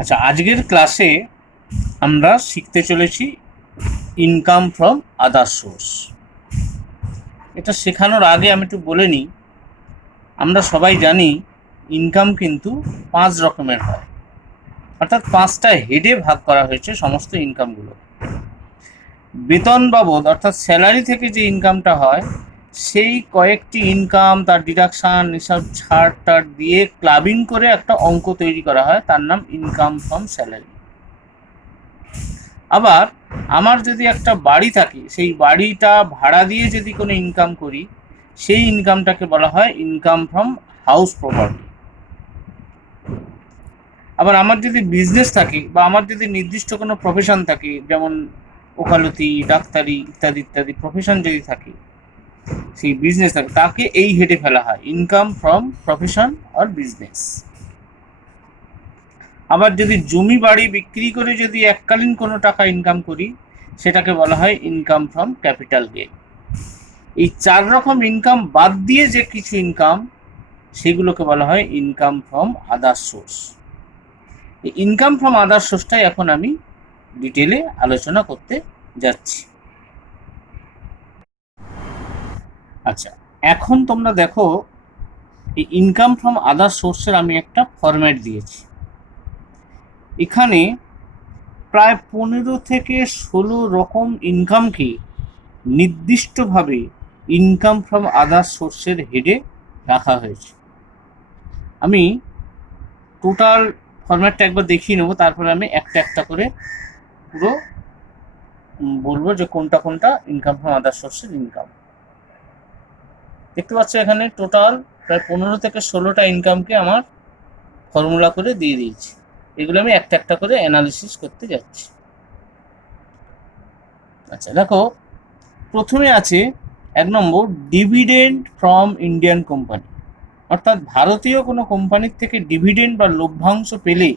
আচ্ছা, আজকের ক্লাসে আমরা শিখতে চলেছি ইনকাম ফ্রম আদার সোর্স। এটা শেখানোর আগে আমি একটু বলে নিই, আমরা সবাই জানি ইনকাম কিন্তু 5 রকমের হয়, অর্থাৎ 5টা হেডে ভাগ করা হয়েছে সমস্ত ইনকামগুলো। বেতন বাবদ অর্থাৎ স্যালারি থেকে যে ইনকামটা হয় সেই কয়েকটি ইনকাম, তার ডিডাকশান, এসব ছাড় টাড় দিয়ে ক্লাবিং করে একটা অঙ্ক তৈরি করা হয়, তার নাম ইনকাম ফ্রম স্যালারি। আবার আমার যদি একটা বাড়ি থাকে, সেই বাড়িটা ভাড়া দিয়ে যদি কোনো ইনকাম করি, সেই ইনকামটাকে বলা হয় ইনকাম ফ্রম হাউস প্রপার্টি। আবার আমার যদি বিজনেস থাকে বা আমার যদি নির্দিষ্ট কোনো প্রফেশন থাকে, যেমন ওকালতি, ডাক্তারি ইত্যাদি ইত্যাদি প্রফেশন যদি থাকে, সেই বিজনেস থাকে, তাকে এই হেডে ফেলা হয় income from profession or business. আবার যদি জমি বাড়ি বিক্রি করে যদি এককালীন কোনো টাকা ইনকাম করি, সেটাকে বলা হয় ইনকাম ফ্রম ক্যাপিটাল গেইন। এই 4 রকম ইনকাম বাদ দিয়ে যে কিছু ইনকাম, সেগুলোকে বলা হয় ইনকাম ফ্রম আদার সোর্স। এই ইনকাম ফ্রম আদার সোর্সটাই এখন আমি ডিটেলে আলোচনা করতে যাচ্ছি। আচ্ছা, এখন তোমরা দেখো, এই ইনকাম ফ্রম আদার সোর্সের আমি একটা ফরম্যাট দিয়েছি। এখানে প্রায় 15 থেকে 16 রকম ইনকামকে নির্দিষ্টভাবে ইনকাম ফ্রম আদার সোর্সের হেডে রাখা হয়েছে। আমি টোটাল ফরম্যাটটা একবার দেখিয়ে নেবো, তারপরে আমি একটা একটা করে পুরো বলবো যে কোনটা কোনটা ইনকাম ফ্রম আদার সোর্সের ইনকাম। দেখতে পাচ্ছ এখানে টোটাল প্রায় 15 থেকে 16টা ইনকামকে আমার ফর্মুলা করে দিয়ে দিয়েছি। এগুলো আমি একটা একটা করে অ্যানালিসিস করতে যাচ্ছি। আচ্ছা দেখো, প্রথমে আছে 1 নম্বর ডিভিডেন্ড ফ্রম ইন্ডিয়ান কোম্পানি। অর্থাৎ ভারতীয় কোনো কোম্পানির থেকে ডিভিডেন্ড বা লভ্যাংশ পেলে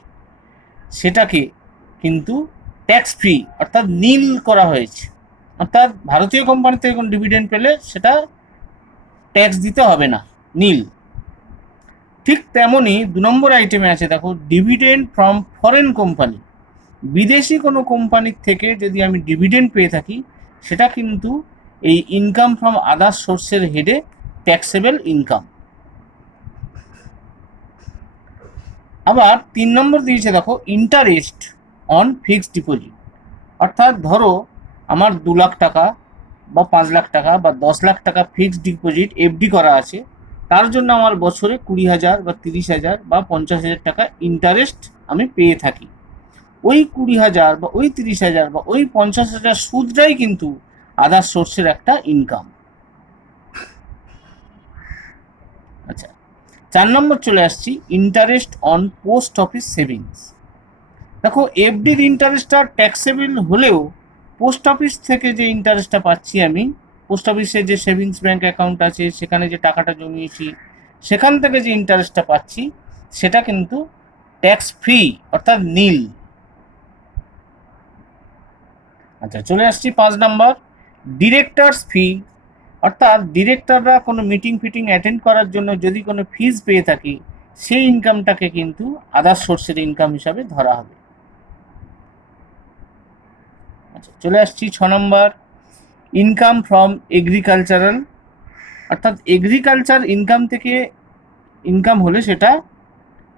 সেটাকে কিন্তু ট্যাক্স ফ্রি অর্থাৎ নীল করা হয়েছে। অর্থাৎ ভারতীয় কোম্পানি থেকে কোনো ডিভিডেন্ড পেলে সেটা ট্যাক্স দিতে হবে না, নীল। ঠিক তেমনই 2 নম্বর আইটেমে আছে দেখো ডিভিডেন্ড ফ্রম ফরেন কোম্পানি। বিদেশি কোনো কোম্পানির থেকে যদি আমি ডিভিডেন্ড পেয়ে থাকি, সেটা কিন্তু এই ইনকাম ফ্রম আদার সোর্সের হেডে ট্যাক্সেবল ইনকাম। আবার 3 নম্বর দিয়েছে দেখো ইন্টারেস্ট অন ফিক্সড ডিপোজিট। অর্থাৎ ধরো আমার 2 লাখ টাকা বা 5 লাখ টাকা বা 10 লাখ টাকা ফিক্সড ডিপোজিট এফডি করা আছে, তার জন্য আমার বছরে 20,000 বা 30,000 বা 50,000 টাকা ইন্টারেস্ট আমি পেয়ে থাকি। ওই 20,000 বা ওই 30,000 বা ওই 50,000 সুদটাই কিন্তু আদার সোর্সের একটা ইনকাম। আচ্ছা, 4 নম্বর চলে আসছি interest on post office savings. দেখো এফডির ইন্টারেস্টটা ট্যাক্সেবল হলেও পোস্ট অফিস থেকে যে ইন্টারেস্টটা পাচ্ছি আমি, পোস্ট অফিসে যে সেভিংস ব্যাংক অ্যাকাউন্ট আছে, সেখানে যে টাকাটা জমিয়েছি, সেখান থেকে যে ইন্টারেস্টটা পাচ্ছি, সেটা কিন্তু ট্যাক্স ফ্রি অর্থাৎ নীল। আচ্ছা, চলে আসছি 5 নাম্বার ডিরেক্টরস ফি। অর্থাৎ ডিরেক্টররা কোনো মিটিং ফিটিং অ্যাটেন্ড করার জন্য যদি কোনো ফিজ পেয়ে থাকি, সেই ইনকামটাকে কিন্তু আদার সোর্সের ইনকাম হিসাবে ধরা হবে। আচ্ছা, চলে আসছি 6 নম্বর ইনকাম ফ্রম এগ্রিকালচারাল। অর্থাৎ এগ্রিকালচার ইনকাম থেকে ইনকাম হলে সেটা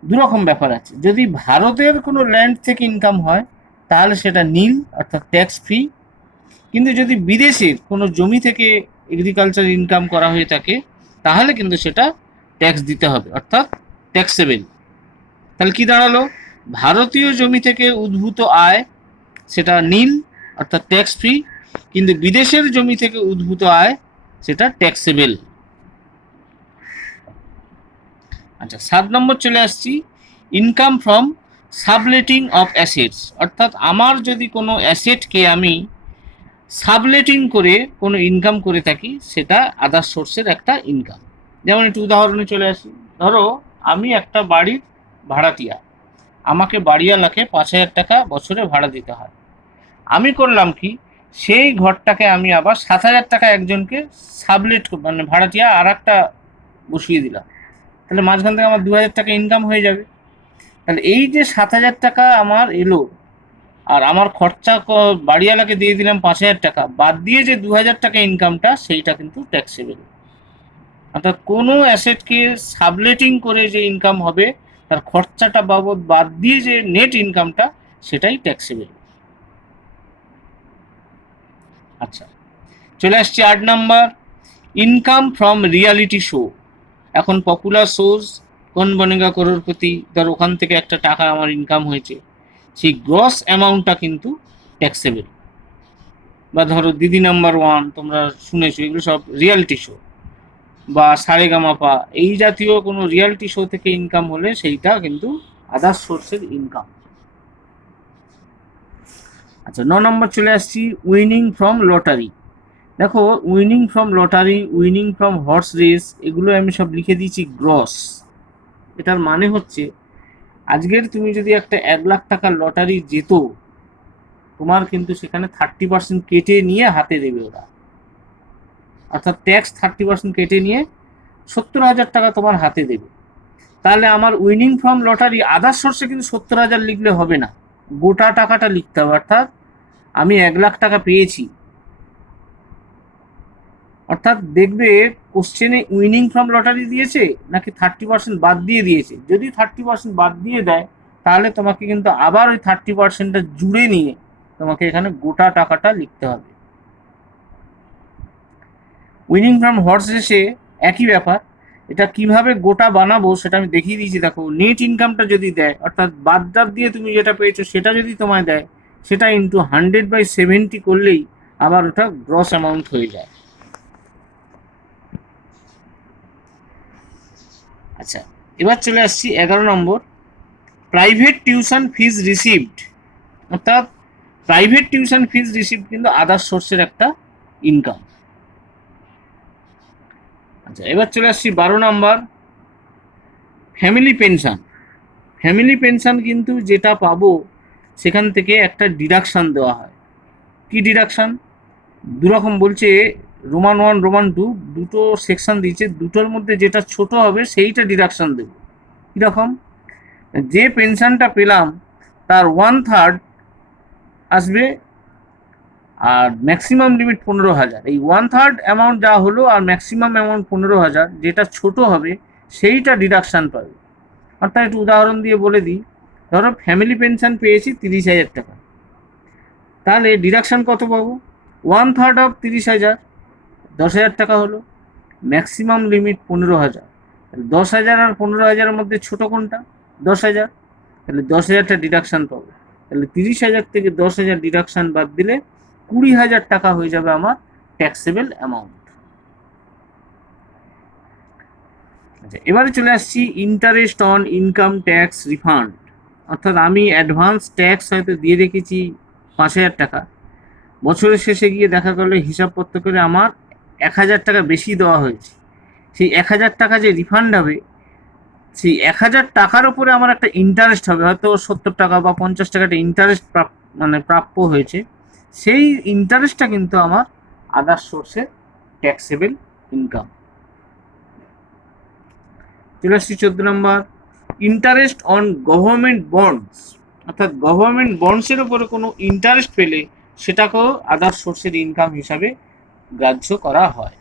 2 রকম ব্যাপার আছে। যদি ভারতের কোনো ল্যান্ড থেকে ইনকাম হয় তাহলে সেটা নীল অর্থাৎ ট্যাক্স ফ্রি। কিন্তু যদি বিদেশের কোনো জমি থেকে এগ্রিকালচার ইনকাম করা হয়ে থাকে, তাহলে কিন্তু সেটা ট্যাক্স দিতে হবে অর্থাৎ ট্যাক্সেবল। তাহলে কি দাঁড়ালো, ভারতীয় জমি থেকে উদ্ভূত আয় সেটা নীল অর্থাৎ ট্যাক্স ফ্রি, কিন্তু বিদেশের জমি থেকে উদ্ভূত আয় সেটা ট্যাক্সেবল। আচ্ছা, 7 নম্বর চলে আসছি ইনকাম ফ্রম সাবলেটিং অফ অ্যাসেটস। অর্থাৎ আমার যদি কোনো অ্যাসেটকে আমি সাবলেটিং করে কোনো ইনকাম করে থাকি, সেটা আদার সোর্সের একটা ইনকাম। যেমন একটু উদাহরণে চলে আসি, ধরো আমি একটা বাড়ির ভাড়াটিয়া, আমাকে বাড়িওয়ালাকে 5,000 টাকা বছরে ভাড়া দিতে হয়। আমি করলাম কি, সেই ঘরটাকে আমি আবার 7,000 টাকা একজনকে সাবলেট মানে ভাড়াটিয়া আর একটা বসিয়ে দিলাম, তাহলে মাঝখান থেকে আমার 2,000 টাকা ইনকাম হয়ে যাবে। তাহলে এই যে 7,000 টাকা আমার এলো, আর আমার খরচা বাড়িওয়ালাকে দিয়ে দিলাম 5,000 টাকা, বাদ দিয়ে যে 2,000 টাকা ইনকামটা সেইটা কিন্তু ট্যাক্সেবল। অর্থাৎ কোনো অ্যাসেটকে সাবলেটিং করে যে ইনকাম হবে তার খরচাটা বাবদ বাদ দিয়ে যে নেট ইনকামটা সেটাই ট্যাক্সেবল। আচ্ছা, চলে আসছি 8 number, income from reality show. এখন পপুলার শোজ কোন বনেগা করোড়পতি, ধর ওখান থেকে একটা টাকা আমার ইনকাম হয়েছে, সেই গ্রস অ্যামাউন্টটা কিন্তু ট্যাক্সেবল। বা ধরো দিদি নাম্বার ওয়ান তোমরা শুনেছো, এগুলো সব রিয়ালিটি শো, বা সারেগামাপা, এই জাতীয় কোনো রিয়ালিটি শো থেকে ইনকাম হলে সেইটা কিন্তু আদার্স সোর্সের ইনকাম। আচ্ছা, 9 নম্বর চলে আসছি, উইনিং ফ্রম লটারি। দেখো, winning from lottery, winning from horse race, এগুলো আমি সব লিখে দিয়েছি গ্রস। এটার মানে হচ্ছে আজকের তুমি যদি একটা 1 লাখ টাকার লটারি যেত, তোমার কিন্তু সেখানে 30% কেটে নিয়ে হাতে দেবে ওরা, অর্থাৎ ট্যাক্স 30% কেটে নিয়ে 70,000 টাকা তোমার হাতে দেবে। তাহলে আমার উইনিং ফ্রম লটারি আদার সোর্সে কিন্তু 70,000 লিখলে হবে না, গোটা টাকাটা লিখতে হবে। অর্থাৎ আমি 1 লাখ টাকা পেয়েছি, অর্থাৎ দেখবে কোশ্চেনে উইনিং ফ্রম লটারি দিয়েছে নাকি 30% বাদ দিয়ে দিয়েছে। যদি 30% বাদ দিয়ে দেয় তাহলে তোমাকে কিন্তু আবার ওই 30%টা জুড়ে নিয়ে তোমাকে এখানে গোটা টাকাটা লিখতে হবে। উইনিং ফ্রম হর্স রেসে একই ব্যাপার, এটা কিভাবে গোটা বানাবো সেটা আমি দেখিয়ে দিয়েছি। দেখো, নেট ইনকামটা যদি দেয়, অর্থাৎ বাদ দিয়ে তুমি যেটা পেয়েছো সেটা যদি তোমায় দেয়, সেটা ইন্টু 100/70 করলেই আবার ওটা গ্রস অ্যামাউন্ট হয়ে যায়। আচ্ছা, এবার চলে আসছি 11 নম্বর, প্রাইভেট টিউশন ফিজ রিসিভড। অর্থাৎ প্রাইভেট টিউশন ফিজ রিসিভড কিন্তু আদার সোর্সের একটা ইনকাম। আচ্ছা, এবার চলে আসছি 12 নম্বর, ফ্যামিলি পেনশন। ফ্যামিলি পেনশন কিন্তু যেটা পাবো সেখান থেকে একটা ডিডাকশান দেওয়া হয়। কি ডিডাকশান? দুরকম বলছে, রোমান 1 রোমান 2 দুটো সেকশন দিয়েছে, দুটোর মধ্যে যেটা ছোট হবে সেইটা ডিডাকশান দেবো। কীরকম? যে পেনশনটা পেলাম তার 1/3 আসবে, আর ম্যাক্সিমাম লিমিট 15,000। এই 1/3 অ্যামাউন্ট যা হলো আর ম্যাক্সিমাম অ্যামাউন্ট 15,000, যেটা ছোট হবে সেইটা ডিডাকশান পাবে। অর্থাৎ একটু উদাহরণ দিয়ে বলে দিই, ধরো ফ্যামিলি পেনশন পেয়েছি 30,000 টাকা, তাহলে ডিডাকশান কত পাবো? 1/3 অফ 30,000, 10,000 টাকা হলো। ম্যাক্সিমাম লিমিট 15,000, 10,000 আর 15,000-এর মধ্যে ছোট কোনটা? 10,000, তাহলে 10,000টা ডিডাকশান পাবো। তাহলে 30,000 থেকে 10,000 ডিডাকশান বাদ দিলে 20,000 টাকা হয়ে যাবে আমার ট্যাক্সেবল অ্যামাউন্ট। আচ্ছা, এবারে চলে আসছি interest on income tax refund. অর্থাৎ আমি অ্যাডভান্স ট্যাক্স হয়তো দিয়ে রেখেছি 5,000 টাকা, বছরের শেষে গিয়ে দেখা গেলো হিসাবপত্র করে আমার 1,000 টাকা বেশি দেওয়া হয়েছে। সেই 1,000 টাকা যে রিফান্ড হবে, সেই 1,000 টাকার উপরে আমার একটা ইন্টারেস্ট হবে, হয়তো 70 টাকা বা 50 টাকা একটা ইন্টারেস্ট প্রাপ্য হয়েছে। সেই ইন্টারেস্টটা কিন্তু আমার আদার সোর্সের ট্যাক্সেবল ইনকাম। চলে আসছি 14 নম্বর, ইন্টারেস্ট অন গভর্নমেন্ট বন্ডস। অর্থাৎ গভর্নমেন্ট বন্ডসের উপরে কোনো ইন্টারেস্ট পেলে সেটাকেও আদার সোর্সের ইনকাম হিসাবে গ্রাহ্য করা হয়।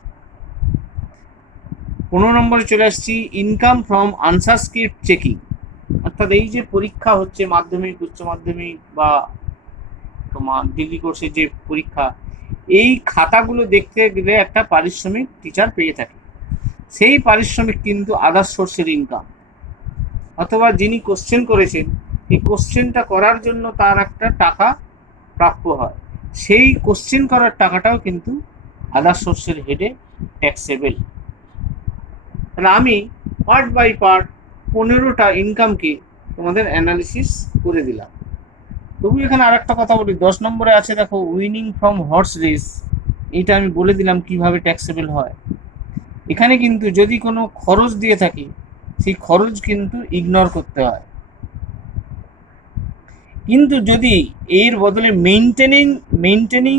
15 নম্বরে চলে আসছি, ইনকাম ফ্রম আনসাবস্ক্রিপ্ট চেকিং। অর্থাৎ এই যে পরীক্ষা হচ্ছে, মাধ্যমিক, উচ্চ মাধ্যমিক বা তোমার ডিগ্রি কোর্সের যে পরীক্ষা, এই খাতাগুলো দেখতে গেলে একটা পারিশ্রমিক টিচার পেয়ে থাকে। সেই পারিশ্রমিক কিন্তু আদার সোর্সের ইনকাম। অথবা যিনি কোশ্চেন করেছেন, এই কোশ্চেনটা করার জন্য তার একটা টাকা প্রাপ্য হয়, সেই কোশ্চেন করার টাকাটাও কিন্তু আদার সোর্সের হেডে ট্যাক্সেবল। তাহলে আমি পার্ট বাই পার্ট 15টা ইনকামকে তোমাদের অ্যানালিসিস করে দিলাম। তবু এখানে আর একটা কথা বলি, 10 নম্বরে আছে দেখো, উইনিং ফ্রম হর্স রেস। এইটা আমি বলে দিলাম কিভাবে ট্যাক্সেবল হয়। এখানে কিন্তু যদি কোনো খরচ দিয়ে থাকি, সেই খরচ কিন্তু ইগনোর করতে হয়। কিন্তু যদি এর বদলে মেইনটেনিং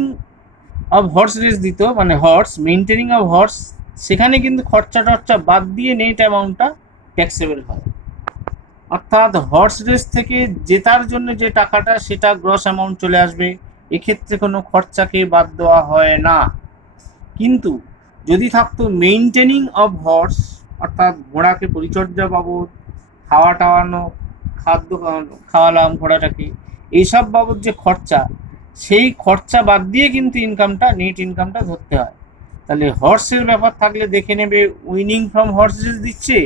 অফ হর্স রেস দিত, মানে হর্স মেইনটেনিং অফ হর্স, সেখানে কিন্তু খরচা টরচা বাদ দিয়ে নেট অ্যামাউন্টটা ট্যাক্সেবল হয়। অর্থাৎ হর্স রেস থেকে জেতার জন্য যে টাকাটা সেটা গ্রস অ্যামাউন্ট চলে আসবে, এক্ষেত্রে কোনো খরচাকে বাদ দেওয়া হয় না। কিন্তু যদি থাকতো মেইনটেনিং অফ হর্স, অর্থাৎ ঘোড়াকে পরিচর্যা বাবদ, খাওয়া টাওয়ানো, খাদ্য খাওয়ালাম ঘোড়াটাকে, এইসব বাবদ যে খরচা, সেই খরচা বাদ দিয়ে কিন্তু ইনকামটা, নেট ইনকামটা ধরতে হয়। তাহলে হর্সের ব্যাপার থাকলে দেখে নেবে উইনিং ফ্রম হর্সেস দিচ্ছে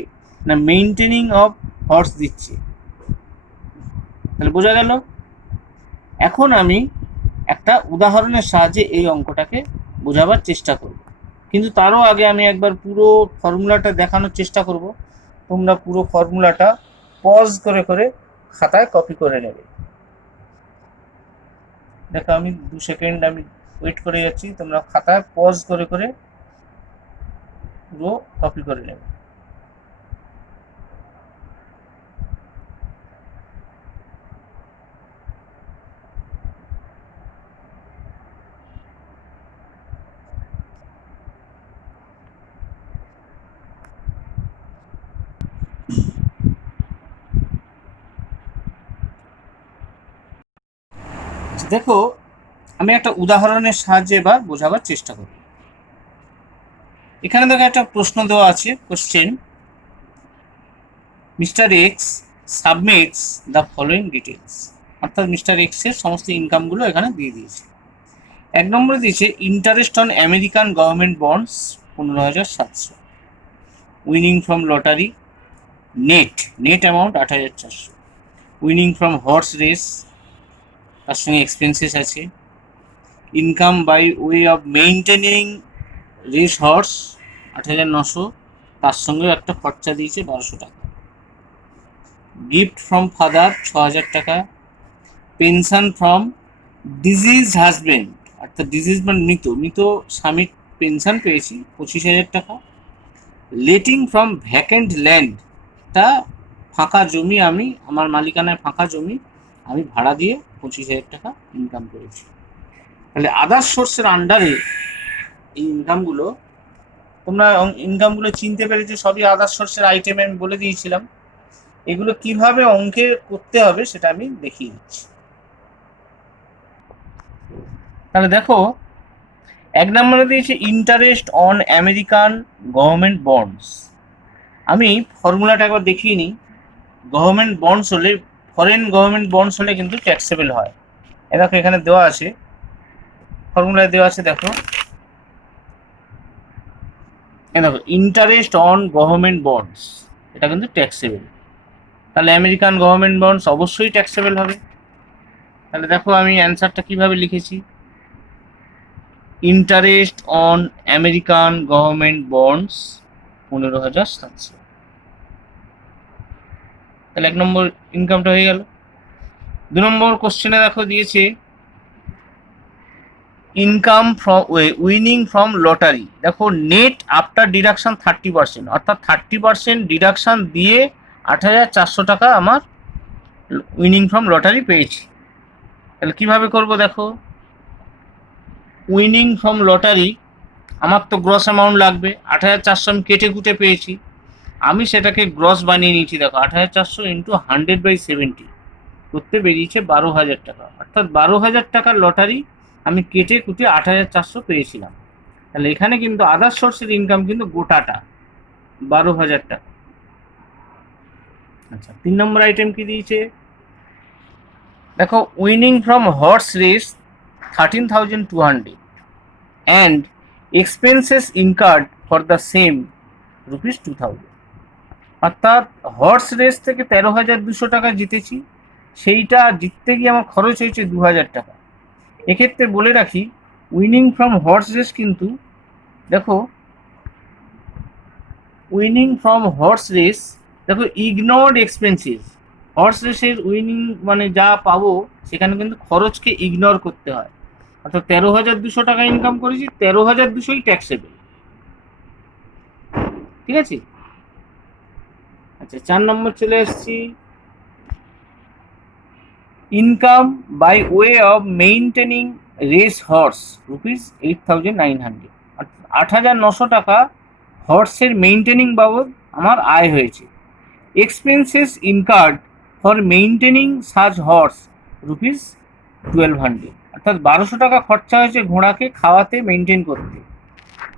না মেইনটেনিং অফ হর্স দিচ্ছে। তাহলে বোঝা গেল। এখন আমি একটা উদাহরণের সাহায্যে এই অঙ্কটাকে বোঝাবার চেষ্টা করব, কিন্তু তারও আগে আমি একবার পুরো ফর্মুলাটা দেখানোর চেষ্টা করব। তোমরা পুরো ফর্মুলাটা পজ করে করে খাতায় কপি করে নেবে। দেখো আমি 2 সেকেন্ড আমি ওয়েট করে যাচ্ছি, তোমরা খাতায় পজ করে করে পুরো কপি করে নেবে। দেখো আমি একটা উদাহরণের সাহায্যে এবার বোঝাবার চেষ্টা করব। এখানে দেখো একটা প্রশ্ন দেওয়া আছে, question, Mister X submits the following details, অর্থাৎ মিস্টার এক্স এর সমস্ত ইনকামগুলো এখানে দিয়ে দিয়েছে। 1 নম্বরে দিয়েছে interest on American government bonds 15,700, winning from lottery net amount 8,400, winning from horse race, তার সঙ্গে এক্সপেন্সেস আছে, income by way of maintaining race horse 8,900, তার সঙ্গে একটা খরচা দিয়েছে 1,200 টাকা, গিফট ফ্রম ফাদার 6,000 টাকা, পেনশন ফ্রম ডিজিজ হাজবেন্ড, অর্থাৎ ডিজিজ মানে মৃত স্বামীর পেনশন পেয়েছি 25,000 টাকা, লেটিং ফ্রম ভ্যাকেন্ট ল্যান্ড, টা ফাঁকা জমি, আমি আমার মালিকানায় ফাঁকা জমি আমি ভাড়া দিয়ে 25,000 টাকা ইনকাম করেছি। তাহলে আদার্স সোর্সের আন্ডারে এই ইনকামগুলো, তোমরা ইনকামগুলো চিনতে পেরেছো, সবই আদার্স সোর্সের আইটেম আমি বলে দিয়েছিলাম। এগুলো কিভাবে অঙ্কে করতে হবে সেটা আমি দেখিয়ে দিচ্ছি। তাহলে দেখো 1 নম্বরে দিয়েছে interest on American government bonds. আমি ফর্মুলাটা একবার দেখিয়ে নিই। গভর্নমেন্ট বন্ডস হলে, ফরেন গভর্নমেন্ট বন্ডস হলে কিন্তু ট্যাক্সেবল হয়। দেখো এখানে দেওয়া আছে, ফর্মুলায় দেওয়া আছে, দেখো দেখো ইন্টারেস্ট অন গভর্নমেন্ট বন্ডস, এটা কিন্তু ট্যাক্সেবল। তাহলে আমেরিকান গভর্নমেন্ট বন্ডস অবশ্যই ট্যাক্সেবল হবে। তাহলে দেখো আমি অ্যান্সারটা কিভাবে লিখেছি, interest on American government bonds 15,700। তাহলে 1 নম্বর ইনকামটা হয়ে গেল। 2 নম্বর কোশ্চেনে দেখো দিয়েছে income from winning from lottery, দেখো নেট আফটার ডিডাকশন 30%, অর্থাৎ 30% ডিডাকশন দিয়ে 8,400 টাকা আমার উইনিং ফ্রম লটারি পেয়েছি। তাহলে কিভাবে করব, দেখো উইনিং ফ্রম লটারি আমার তো গ্রস অ্যামাউন্ট লাগবে, 8,400 আমি কেটে কুটে পেয়েছি, আমি সেটাকে গ্রস বানিয়ে নিয়েছি। দেখো 8,400 ইন্টু 100/70 করতে বেরিয়েছে 12,000 টাকা, অর্থাৎ 12,000 টাকার লটারি আমি কেটে কুটে 8,400 পেয়েছিলাম। তাহলে এখানে কিন্তু আদার সোর্সের ইনকাম কিন্তু গোটাটা 12,000 টাকা। আচ্ছা 3 নম্বর আইটেম কি দিয়েছে, দেখো winning from horse race 13,200 and expenses incurred for the same ₹2,000, অর্থাৎ হর্স রেস থেকে 13,200 টাকা জিতেছি, সেইটা জিততে গিয়ে আমার খরচ হয়েছে 2,000 টাকা। এক্ষেত্রে বলে রাখি উইনিং ফ্রম হর্স রেস কিন্তু, দেখো উইনিং ফ্রম হর্স রেস, দেখো ইগনোরড এক্সপেন্সেস, হর্স রেসের উইনিং মানে যা পাবো সেখানে কিন্তু খরচকে ইগনোর করতে হয়, অর্থাৎ 13,200 টাকা ইনকাম করেছি, 13,200ই ট্যাক্সেবল। ঠিক আছে। আচ্ছা 4 নম্বর চলে এসেছি, income by way of maintaining race horse ₹8,900, 8,900 টাকা হর্সের মেইনটেনিং বাবদ আমার আয় হয়েছে। Expenses incurred for maintaining such horse rupees 1200, অর্থাৎ 1200 টাকা খরচা হয়েছে ঘোড়াকে খাওয়াতে, মেনটেন করতে,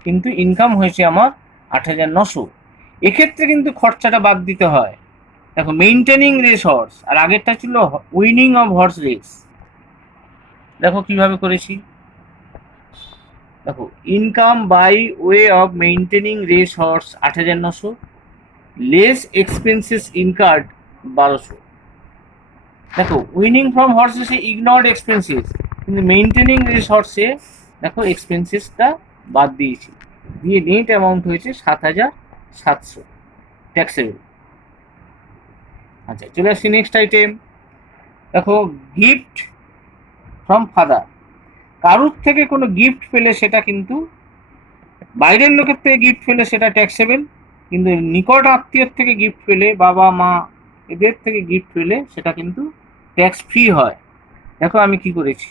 কিন্তু ইনকাম হয়েছে আমার 8,900। এক্ষেত্রে কিন্তু খরচাটা বাদ দিতে হয়। দেখো, মেইনটেনিং রেস হর্স, আর আগেরটা ছিল উইনিং অফ হর্স রেস। দেখো কিভাবে করেছি, দেখো income by way of maintaining race horse 8,900, less expenses incurred 1200। দেখো উইনিং ফ্রম হর্স রেসে ইগনোর্ড এক্সপেন্সেস, কিন্তু মেইনটেনিং রেস হর্সে দেখো এক্সপেন্সেসটা বাদ দিয়েছি, দিয়ে নেট অ্যামাউন্ট হয়েছে 7,700 ট্যাক্সেবল। আচ্ছা, চলে আসছি নেক্সট আইটেম। দেখো গিফট ফ্রম ফাদার, কারুর থেকে কোনো গিফট পেলে সেটা কিন্তু, বাইরের লোকের থেকে গিফট পেলে সেটা ট্যাক্সেবল, কিন্তু নিকট আত্মীয়র থেকে গিফট পেলে, বাবা মা এদের থেকে গিফট পেলে সেটা কিন্তু ট্যাক্স ফ্রি হয়। দেখো আমি কি করেছি,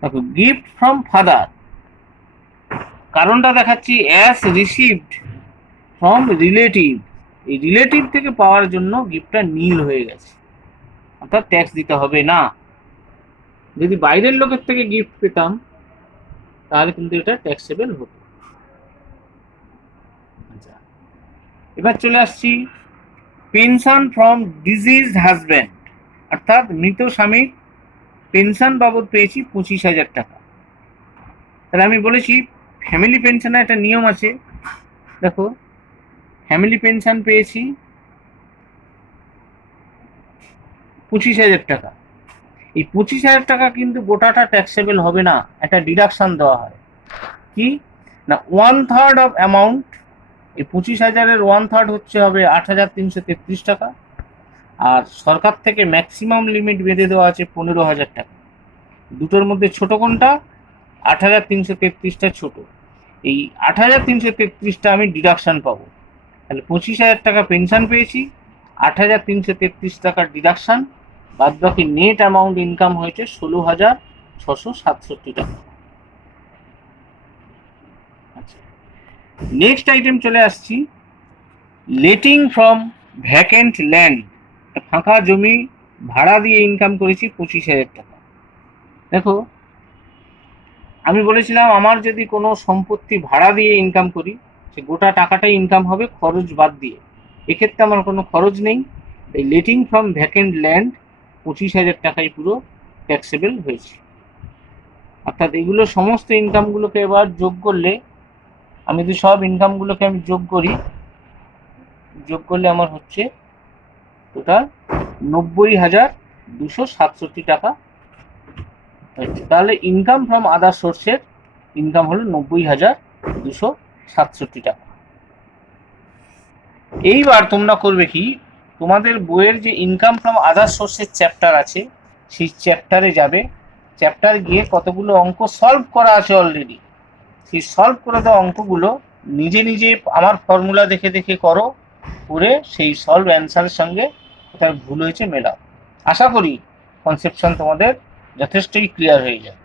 দেখো গিফট ফ্রম ফাদার, কারণটা দেখাচ্ছি, অ্যাজ রিসিভড ফ্রম রিলেটিভ, এই রিলেটিভ থেকে পাওয়ার জন্য গিফটটা নীল হয়ে গেছে, অর্থাৎ ট্যাক্স দিতে হবে না। যদি বাইরের লোকের থেকে গিফট পেতাম তাহলে কিন্তু এটা ট্যাক্সেবল হতো। আচ্ছা, এবার চলে আসছি পেনশন ফ্রম ডিজিজড হাজব্যান্ড, অর্থাৎ মৃত স্বামীর পেনশন বাবদ পেয়েছি 25,000 টাকা। তাহলে আমি বলেছি ফ্যামিলি পেনশনের একটা নিয়ম আছে। দেখো ফ্যামিলি পেনশন পেয়েছি 25,000 টাকা, এই 25,000 টাকা কিন্তু গোটাটা ট্যাক্সেবল হবে না, একটা ডিডাকশন দেওয়া হয়। কি না, 1/3 অফ অ্যামাউন্ট, এই 25,000-এর 1/3 হচ্ছে হবে 8,333 টাকা, আর সরকার থেকে ম্যাক্সিমাম লিমিট বেঁধে দেওয়া আছে 15,000 টাকা। দুটোর মধ্যে ছোট কোনটা? 8,333টা ছোট। এই 8,333টা আমি ডিডাকশন পাবো। তাহলে 25,000 টাকা পেনশন পেয়েছি, 8,333 টাকার ডিডাকশন, বাদ বাকি নেট অ্যামাউন্ট ইনকাম হয়েছে 16,667 টাকা। আচ্ছা, নেক্সট আইটেম চলে আসছি, লেটিং ফ্রম ভ্যাকেন্ট ল্যান্ড, ফাঁকা জমি ভাড়া দিয়ে ইনকাম করেছি 25,000 টাকা। দেখো আমি বলেছিলাম আমার যদি কোনো সম্পত্তি ভাড়া দিয়ে ইনকাম করি, সে গোটা টাকাটাই ইনকাম হবে খরচ বাদ দিয়ে, এক্ষেত্রে আমার কোনো খরচ নেই। এই লেটিং ফ্রম ভ্যাকেন্ট ল্যান্ড 25,000 টাকাই পুরো ট্যাক্সেবল হয়েছে। অর্থাৎ এগুলো সমস্ত ইনকামগুলোকে এবার যোগ করলে, আমি যদি সব ইনকামগুলোকে আমি যোগ করি, যোগ করলে আমার হচ্ছে টোটাল 90,267 টাকা হচ্ছে। তাহলে ইনকাম ফ্রম আদার সোর্সের ইনকাম হলো 90,267 টাকা। এইবার তোমরা করবে কি, তোমাদের বইয়ের যে ইনকাম ফ্রম আদার সোর্সের চ্যাপ্টার আছে, সেই চ্যাপ্টারে যাবে, চ্যাপ্টার গিয়ে কতগুলো অঙ্ক সলভ করা আছে অলরেডি, সেই সলভ করে দেওয়া অঙ্কগুলো নিজে নিজে আমার ফর্মুলা দেখে দেখে করো, করে সেই সলভ অ্যান্সারের সঙ্গে কোথায় ভুল হয়েছে মেলাও। আশা করি কনসেপশন তোমাদের যথেষ্টই ক্লিয়ার হয়ে যাবে।